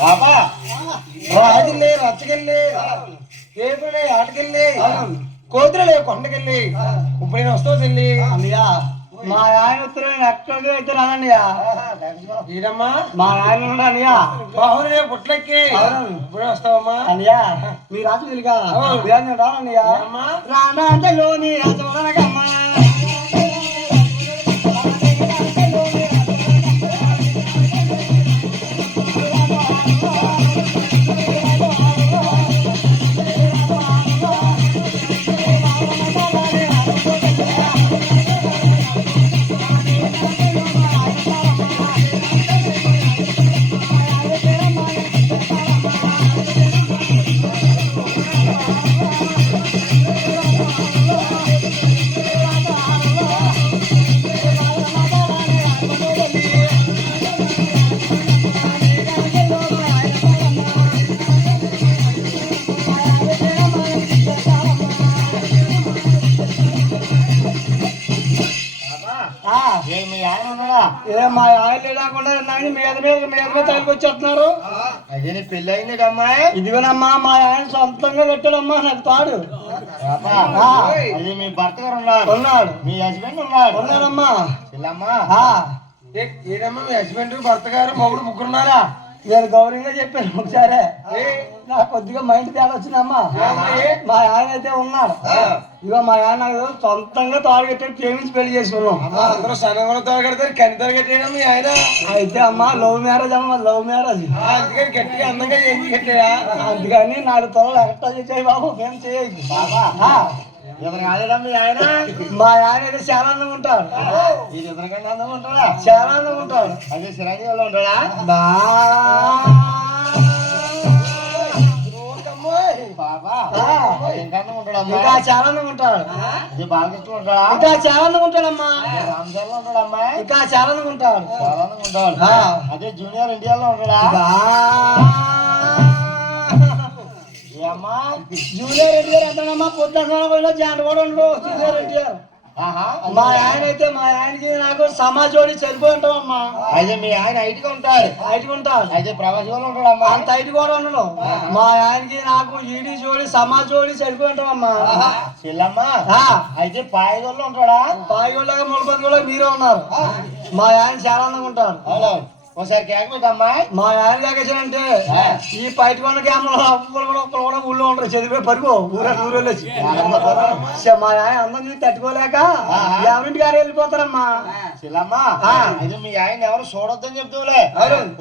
బాబా ఆడిలే రచ్చకెళ్ళి రేపులే ఆటకెళ్ళి కోతులే కొండకెళ్ళి ఇప్పుడు నేను వస్తావు తెల్లి అన్నయ్యా మా ఆయన ఉత్తరం ఎక్కడికి అయితే రానయ్యా ఈడమ్మా మా ఆయన ఉన్నాడు అన్నయ్యా బాహునే పుట్లెక్కి ఇప్పుడు వస్తావమ్మా అన్నయ్యా మీ రాజు తెలుగా రానయ్యా రానాలోని రాజమ్మా ఏ మా ఆయన లేకుండా మీద తగిలికి వచ్చేస్తున్నారు. అదే నీ పెళ్ళి అయింది అమ్మాయి. ఇదిగోనమ్మా మా ఆయన సొంతంగా పెట్టాడమ్మా నాకు తాడు. అది మీ భర్త గారు ఉన్నాడు, మీ హస్బెండ్ ఉన్నాడమ్మా. పిల్లమ్మా ఏదమ్మా మీ హస్బెండ్ భర్త గారు మొగుడు ముగ్గురున్నారా? నేను గౌరవంగా చెప్పాను ఒకసారి. నాకు కొద్దిగా మైండ్ తేడా వచ్చిందమ్మా. మా ఆయన అయితే ఉన్నాడు. ఇగో మా ఆయన నాకు సొంతంగా తాడు కట్టి ప్రేమించి పెళ్లి చేసుకున్నాం. అందరూ సన్నగా తాడు కడతారు, కనితలు కట్టేయడం మీ ఆయన. అయితే అమ్మా లవ్ మ్యారేజ్ అమ్మా, లవ్ మ్యారేజ్. అందుకని గట్టిగా అందంగా చేసి కట్టేయా. అందుకని 4 తొలలు ఎక్స్ట్రా చేసాయి బాబు, ఏం చేయదు బాబా. ఎవరు కాలేదా మీ ఆయన? మా ఆయన అయితే చాలా అందంగా ఉంటాడు. ఇది ఎదురుగా అందంగా ఉంటాడా? చాలా అందంగా ఉంటాడు. అదే చిరంజీవిలో ఉంటాడా? ఇంకా చాలా అందంగా ఉంటాడు. బాలకృష్ణ ఉంటాడా? ఇంకా చాలా అందంగా ఉంటాడమ్మా. రామచరణ్ ఉంటాడా అమ్మాయి? ఇంకా చాలా అందంగా ఉంటాడు. చాలా అందంగా ఉంటాడు. అదే జూనియర్ ఎన్టీఆర్ లో ఉంటాడా? జూనియర్ ఎన్టీఆర్ అంటాడమ్మా. పొద్దున్న జాండ కూడా ఉండడు జూనియర్ ఎన్టీఆర్. మా ఆయన అయితే మా ఆయనకి నాకు సమాజోడి సరిపోయి ఉంటామమ్మా. అయితే మీ ఆయన హైట్ గా ఉంటాడు. అయితే ప్రభాస్ కూడా ఉంటాడమ్మా. అంత హైట్ కూడా ఉండడు. మా ఆయనకి నాకు ఈడి జోడి సమాజోడి సరిపోయి ఉంటామమ్మా. చెల్లమ్మా అయితే పాయగోళ్ళు ఉంటాడా? పాయగోళ్ళగా ములపతి కూడా మీరే ఉన్నారు. మా ఆయన చాలా అందంగా ఉంటాడు. ఒకసారి కేక పెట్టమ్మా. మా ఆయన కాకేసానంటే ఈ బయట కొండ క్యామరా కూడా ఊళ్ళో ఉంటారు. చదివే పరుగు ఊరెళ్ళొచ్చి మా ఆయన అందరం చూసి తట్టుకోలేక ఎవరింటి గారు వెళ్ళిపోతారమ్మా. చెల్లమ్మా ఇది మీ ఆయన ఎవరు చూడొద్దని చెప్తావులే,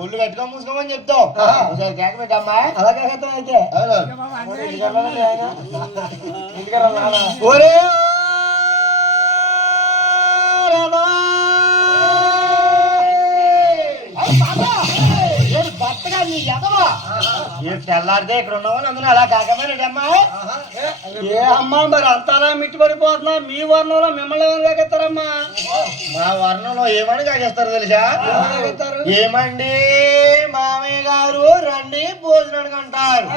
ఒళ్ళు కట్టుకో మూసుకోమని చెప్తావు. ఒకసారి కేక పెట్టమ్మా. అలా కేకేస్తాం అయితే ఒరే తెల్లారితే ఇక్కడ ఉన్నావని అందులో అలా కాకమేనమ్మా. ఏ అమ్మా మరి అంతలా మిట్టుబడిపోతున్నా? మీ వర్ణంలో మిమ్మల్ని ఏమైనా కాకేస్తారమ్మా? మా వర్ణంలో ఏమని కాకేస్తారు తెలుసా? ఏమండి మామయ్య గారు రండి భోజనానికి అంటారు.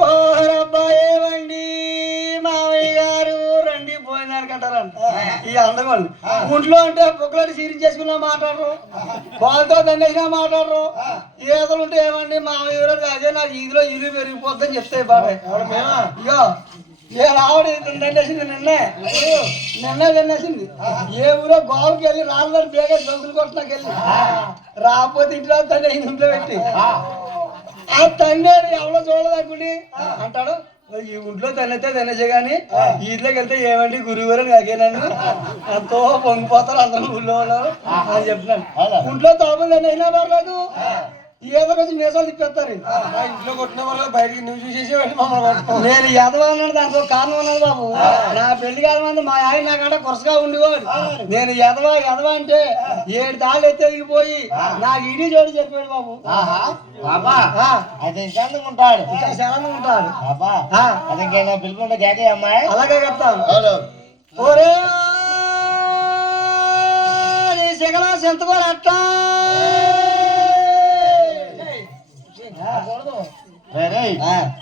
ఓరబ్బా ఏమండి మామయ్య గారు రండి భోజనానికి అంటారంట. ఈ అందగోళ్ళు ఒంట్లో అంటే పొక్కలాంటి సీరియస్ చేసుకున్నా మాట్లాడరు, వాళ్ళతో దండేసినా మాట్లాడరు. ఏదలు ఉంటే ఏమండి మామయ్య గారు అదే నాకు ఈదిలో ఇల్లు పెరిగిపోద్దని చెప్తాయి బాబాయ్. ఇగో ఏ రావడి దండేసింది నిన్నే దండేసింది. ఏ ఊరో గోవుకి వెళ్ళి రాళ్ళని బేగా జంతులు కొట్టడానికి వెళ్ళి రాకపోతే ఇంట్లో తండ్రి ఇంట్లో పెట్టి ఆ తండ్రి ఎవరో చూడలేకుడి అంటాడు. ఈ ఇంట్లో తినైతే తినచ్చే గాని ఇంట్లోకి వెళ్తే ఏమండి గురువు గారు కాకేనండి ఎంతో పొంగిపోతారు అందరూ ఊళ్ళో ఉన్నారు అని చెప్తున్నాను. ఇంట్లో తాపం తినైనా పర్లేదు ఏదో కొంచెం మీసాలు తిప్పేస్తారు. ఇంట్లో కొట్టిన వాళ్ళు బయటికి నువ్వు చూసేసేవాడి మమ్మల్ని నేను ఎదవా అన్నాడు దాంట్లో కారణం ఉన్నది బాబు. నా పెళ్లి కాదు మా ఆయన నాకంటే కొరసగా ఉండేవాడు. నేను ఎదవా అంటే 7 తాళ్ళు ఎత్తెదిగిపోయి నాకు ఇడి జోడి చెప్పాడు బాబు. బాబా అయితే ఇంకెందుకు ఉంటాడు, ఇంకా చాలా ఉంటాడు. బాబా అది ఇంకేనా పిలుపుంటే కేకే అమ్మాయి అలాగే చెప్తాను. ఒరే నీ శకలా సెంతకోరట్లా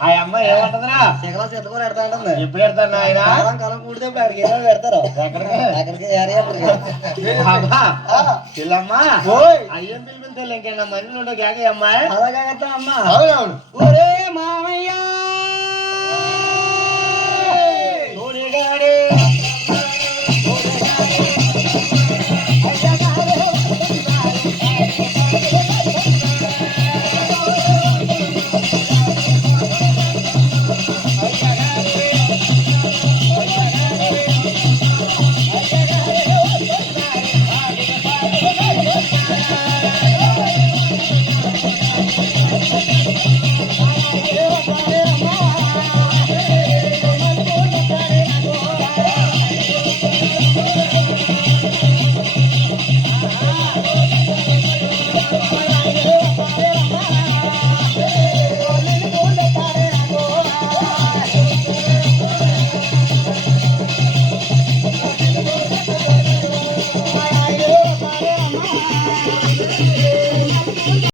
ఆ అమ్మాయి ఏమంటుందిరా? శకలా సెంతకోర ఎడతా ఉంటుంది. ఎప్పుడు పెడతారు ఆయన కాలం కూడితే అక్కడికి ఏమో పెడతారు. అక్కడికి బాబా పిల్లమ్మా ఓయ్ అయ్యం పిలిపితే ఇంకేనా మంది ఉంటే కేకే అమ్మాయి అలాగే చెప్తా అమ్మా. అవునవును ఒరే మామయ్య